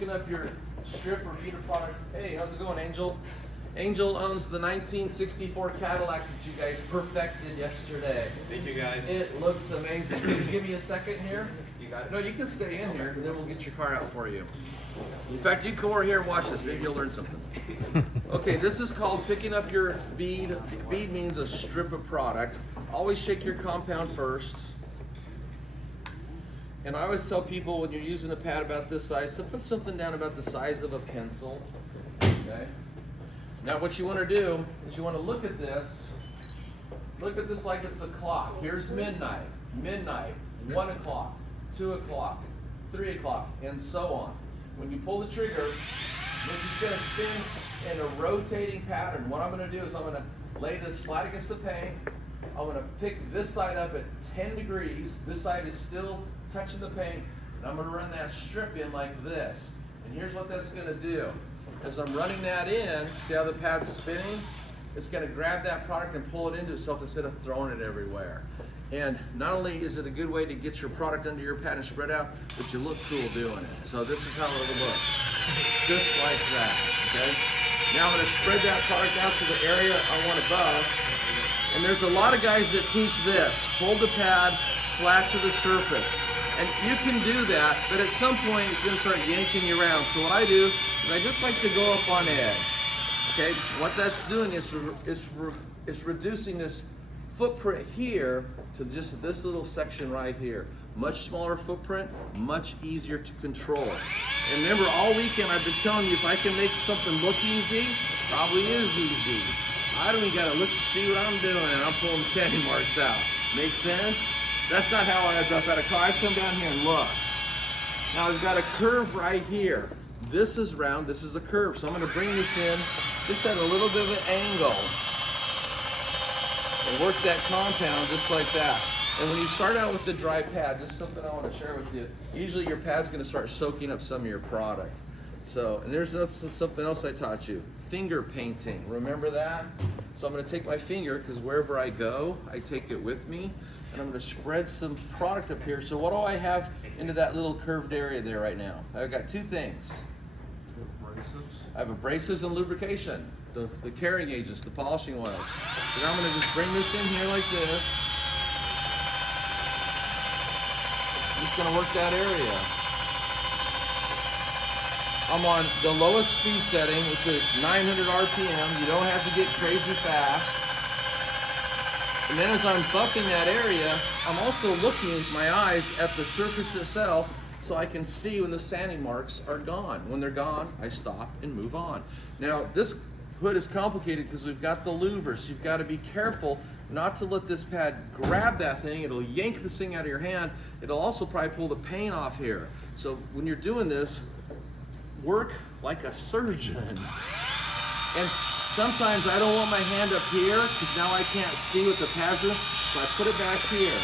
picking up your strip or beater product. Hey, how's it going, Angel? Angel owns the 1964 Cadillac that you guys perfected yesterday. Thank you, guys. It looks amazing. Can you give me a second here? You got it? No, you can stay in here, and then we'll get your car out for you. In fact, you come over here and watch this. Maybe you'll learn something. Okay, this is called picking up your bead. Bead means a strip of product. Always shake your compound first. And I always tell people when you're using a pad about this size, to put something down about the size of a pencil. Okay. Now what you want to do is you want to look at this. Look at this like it's a clock. Here's midnight, 1 o'clock, 2 o'clock, 3 o'clock, and so on. When you pull the trigger, this is going to spin in a rotating pattern. What I'm going to do is I'm going to lay this flat against the paint. I'm going to pick this side up at 10 degrees. This side is still touching the paint. And I'm going to run that strip in like this. And here's what that's going to do. As I'm running that in, see how the pad's spinning? It's going to grab that product and pull it into itself instead of throwing it everywhere. And not only is it a good way to get your product under your pad and spread out, but you look cool doing it. So this is how it will look. Just like that, okay? Now I'm going to spread that product out to the area I want above. And there's a lot of guys that teach this. Hold the pad flat to the surface. And you can do that, but at some point it's going to start yanking you around. So what I do is I just like to go up on edge. Okay, what that's doing is reducing this footprint here to just this little section right here. Much smaller footprint, much easier to control. And remember, all weekend I've been telling you, if I can make something look easy, probably is easy. I don't even gotta look to see what I'm doing, and I'm pulling sanding marks out. Make sense? That's not how I drop out a car. I come down here and look. Now I've got a curve right here. This is round, this is a curve. So I'm gonna bring this in just at a little bit of an angle and work that compound just like that. And when you start out with the dry pad, just something I want to share with you, usually your pad's going to start soaking up some of your product. So, and there's something else I taught you, finger painting. Remember that? So I'm going to take my finger, because wherever I go, I take it with me, and I'm going to spread some product up here. So what do I have into that little curved area there right now? I've got two things. I have abrasives and lubrication, the carrying agents, the polishing oils. So now I'm going to just bring this in here like this. I'm just going to work that area. I'm on the lowest speed setting, which is 900 RPM. You don't have to get crazy fast. And then as I'm buffing that area, I'm also looking with my eyes at the surface itself so I can see when the sanding marks are gone. When they're gone, I stop and move on. Now, this hood is complicated because we've got the louvers. You've got to be careful not to let this pad grab that thing. It'll yank this thing out of your hand. It'll also probably pull the paint off here. So when you're doing this, work like a surgeon. And sometimes I don't want my hand up here because now I can't see what the pads are, so I put it back here.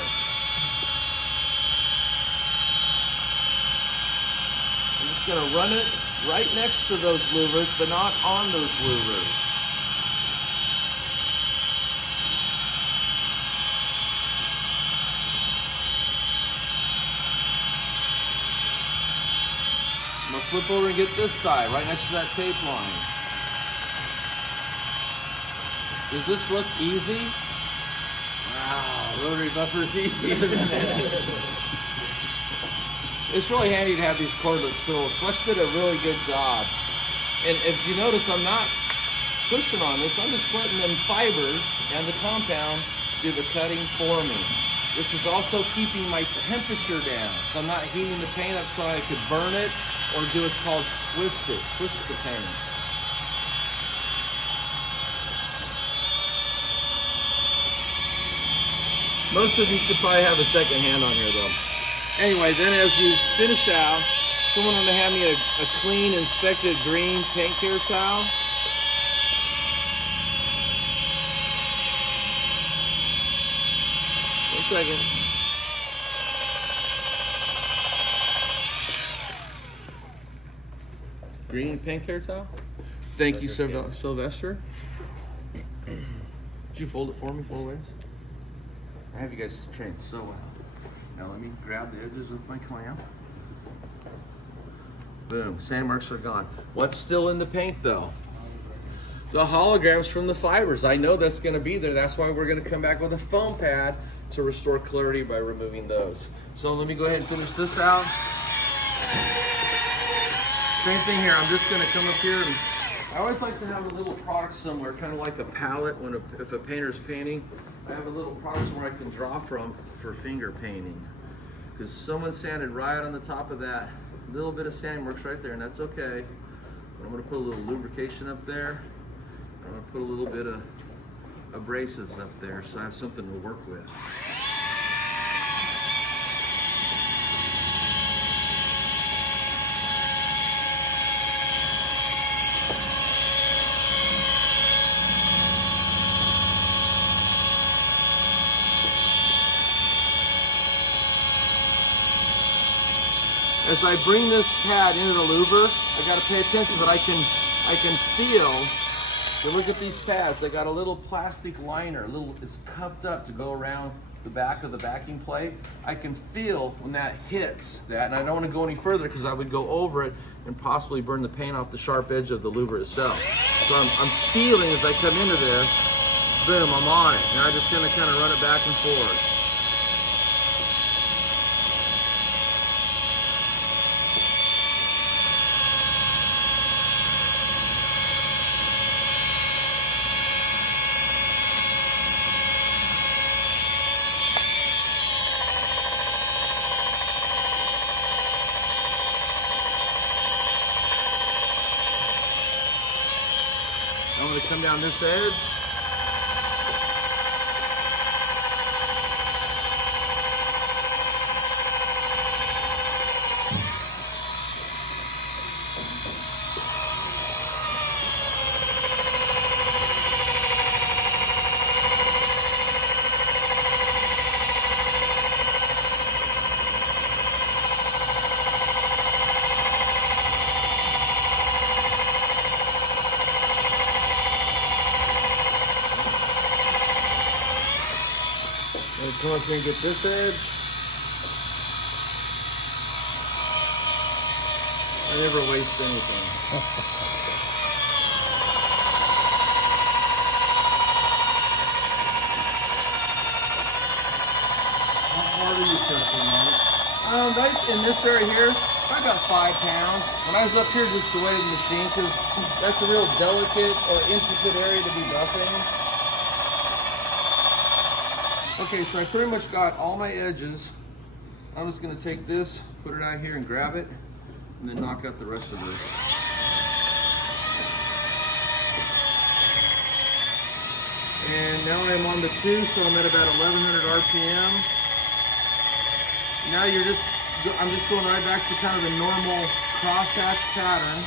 I'm just going to run it right next to those louvers, but not on those louvers. I'm going to flip over and get this side, right next to that tape line. Does this look easy? Wow, rotary buffer is easy, isn't it? It's really handy to have these cordless tools. Flex did a really good job. And if you notice, I'm not pushing on this. I'm just letting them fibers and the compound do the cutting for me. This is also keeping my temperature down. So I'm not heating the paint up so I could burn it or do what's called twist it, twist the paint. Most of you should probably have a second hand on here though. Anyway, then as you finish out, someone want to hand me a clean, inspected green paint care towel. One second. Green paint care towel. Thank you, Sylvester. Did you fold it for me full ways? I have you guys trained so well. Now let me grab the edges of my clamp. Boom, sand marks are gone. What's still in the paint though? The holograms from the fibers. I know that's gonna be there. That's why we're gonna come back with a foam pad to restore clarity by removing those. So let me go ahead and finish this out. Same thing here, I'm just gonna come up here and I always like to have a little product somewhere, kind of like a palette when if a painter's painting. I have a little product somewhere I can draw from for finger painting. Because someone sanded right on the top of that. A little bit of sand works right there, and that's okay. But I'm gonna put a little lubrication up there. I'm gonna put a little bit of abrasives up there so I have something to work with. As I bring this pad into the louver, I gotta pay attention that I can feel. You look at these pads, they got a little plastic liner, it's cupped up to go around the back of the backing plate. I can feel when that hits that, and I don't want to go any further because I would go over it and possibly burn the paint off the sharp edge of the louver itself. So I'm feeling as I come into this, boom, I'm on it. Now I'm just gonna kind of run it back and forth. I'm going to come down this edge. Come up here and get this edge. I never waste anything. How hard are you pushing, Mike? Right in this area here, I got 5 pounds. When I was up here, just the weight of the machine, because that's a real delicate or intricate area to be buffing. Okay, so I pretty much got all my edges. I'm just gonna take this, put it out here and grab it, and then knock out the rest of this. And now I'm on the 2, so I'm at about 1100 RPM. Now I'm just going right back to kind of the normal crosshatch pattern.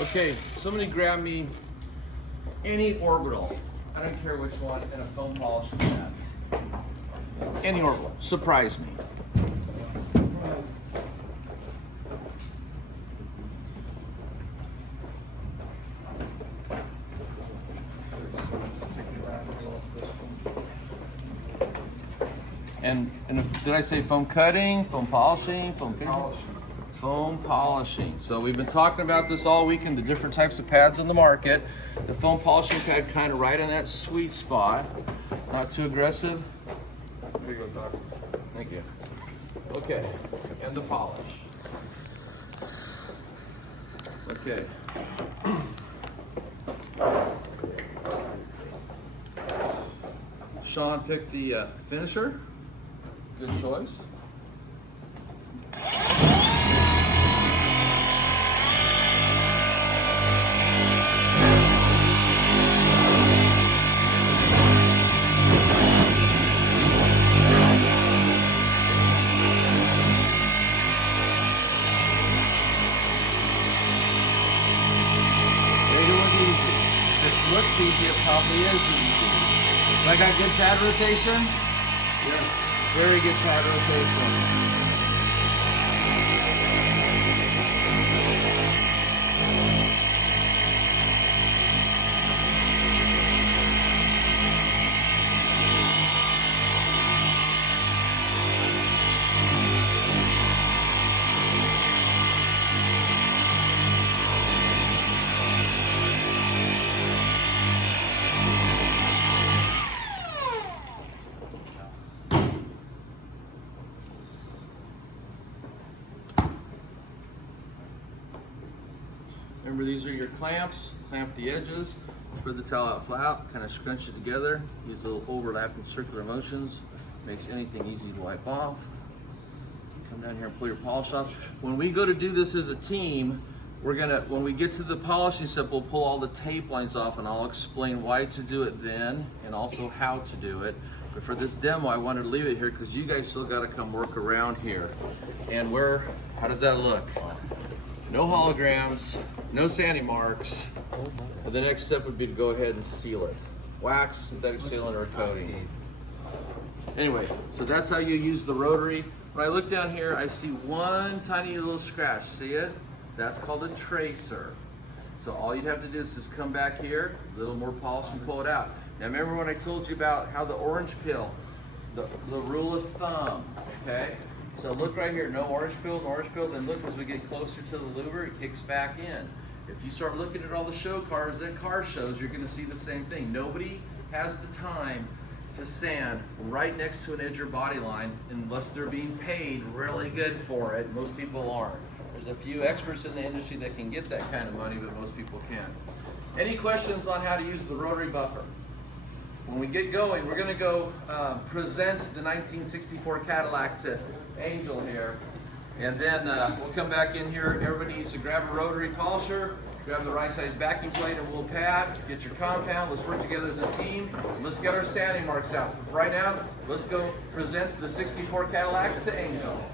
Okay, somebody grab me any orbital. I don't care which one, and a foam polish pad. Any orbital. Surprise me. Did I say foam cutting, foam polishing, foam finishing? Foam polishing. So we've been talking about this all weekend, the different types of pads on the market. The foam polishing pad kind of right on that sweet spot. Not too aggressive. There you go, Doc. Thank you. Okay, and the polish. Okay. Sean picked the finisher. Good choice. Looks easy, it probably is easy. I got good pad rotation? Yes. Very good pad rotation. Remember, these are your clamps. Clamp the edges, spread the towel out flat, kind of scrunch it together. Use little overlapping circular motions. Makes anything easy to wipe off. Come down here and pull your polish off. When we go to do this as a team, when we get to the polishing step, we'll pull all the tape lines off, and I'll explain why to do it then, and also how to do it. But for this demo, I wanted to leave it here because you guys still got to come work around here. And how does that look? No holograms, no sanding marks. But the next step would be to go ahead and seal it. Wax, synthetic sealant, or coating. Anyway, so that's how you use the rotary. When I look down here, I see one tiny little scratch. See it? That's called a tracer. So all you'd have to do is just come back here, a little more polish, and pull it out. Now remember when I told you about how the orange peel, the rule of thumb, okay? So look right here, no orange peel, then look as we get closer to the louver, it kicks back in. If you start looking at all the show cars at car shows, you're gonna see the same thing. Nobody has the time to sand right next to an edge or body line unless they're being paid really good for it. Most people aren't. There's a few experts in the industry that can get that kind of money, but most people can't. Any questions on how to use the rotary buffer? When we get going, we're going to go present the 1964 Cadillac to Angel here. And then we'll come back in here. Everybody needs to grab a rotary polisher, grab the right size backing plate and wool pad, get your compound. Let's work together as a team. Let's get our sanding marks out. Right now, let's go present the 64 Cadillac to Angel.